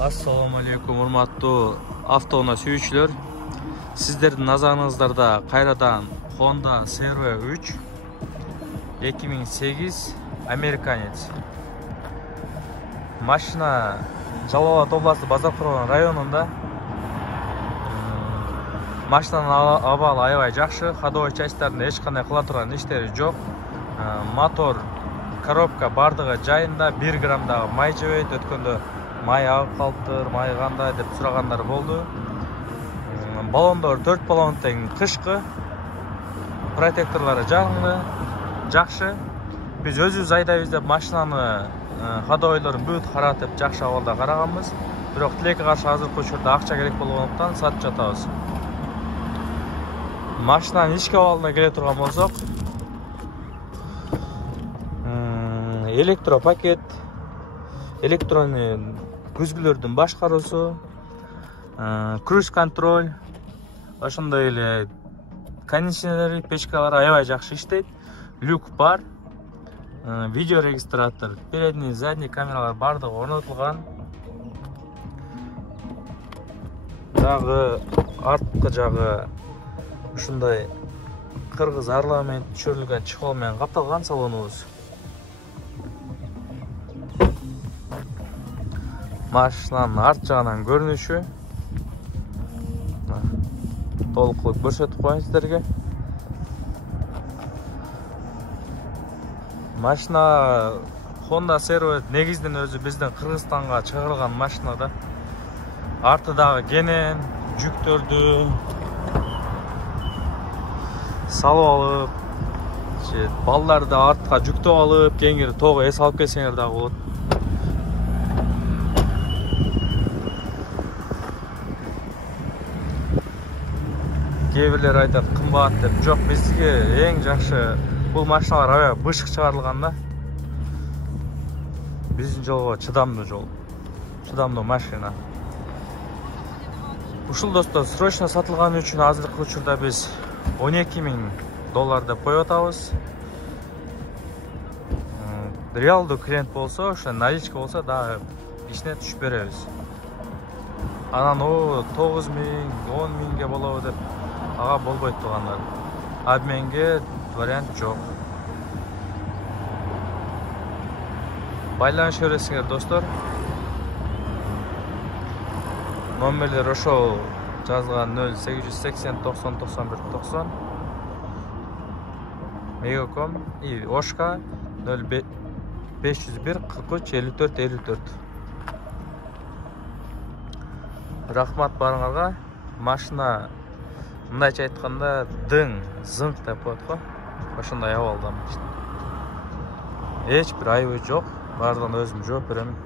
Assalamu alaikum, урматтуу автоунаа сүйүүчүлөр. Сиздердин назарыңыздарда кайрадан Honda CR-V 3 2008 американец. Машина Жалал-Абад областы Базаркулов районунда. Машинанын абалы аябай жакшы, ходовой частьтарында эч кандай кыла турган иштери жок. Мотор, коробка бардыгы жайында, 1 граммдагы май жебейт. Өткөндө май агып калыптыр, май кандай деп сурагандар болду. Балондор 4 баллон тең кышкы, протекторлары жаңы, жакшы. Биз өзүбүз айдайбыз деп машинаны ходовойлорун бүт каратып жакшы абалда караганбыз. Бирок тилекке каршы азыркы учурда акча керек болгондуктан сатып жатабыз. Машинанын ички абалына келе турган болсок, электропакет, электронный күзгүлөрдүн башкаруусу, круиз контроль, ошондой эле кондиционер, печкалар аябай жакшы иштейт. Люк бар, видео регистратор, передний, задний камералар бардыгы орнотулган. Дагы арткы жагы ушундай кыргыз орнамент түшүрүлгөн чехол менен капталган салонубуз. Машинанын арт жагынан көрүнүшү толук көрсөтүп коеюн сиздерге. Машина Honda CR-V негизден өзү биздин Кыргызстанга чыгарылган машина да. Арты дагы кенен, жүктөрдү салып алып, балдарды артка жүктөп алып, кеңири тоого эс алып келсеңер дагы болот. Кээ бирлер айтат кымбат деп. Жок, бизге эң жакшы бул машиналар аябай бышык чыгарылган да. Биздин жолго чыдамдуу жол, чыдамдуу машина. Ушул достор, срочно сатылган үчүн азыркы учурда биз $12,000 деп коюп атабыз. Реалдуу клиент болсо, ошо наличка болсо дагы кичине түшүп беребиз. Анан 9,000, 10,000ге болобу деп ага болбойт тугандар. Обменге вариант жок. Байланыша бересиңер достор. Номерлер ошол жазылган 0880 90 91 90. Мегаком и Ошка 0501 43 54 54. Рахмат барыңарга. Машина мындайча айтканда дың, зыңк деп коет го. Ошондой абалда машина. Эч бир айыбы жок. Бардыгына өзүм жооп берем.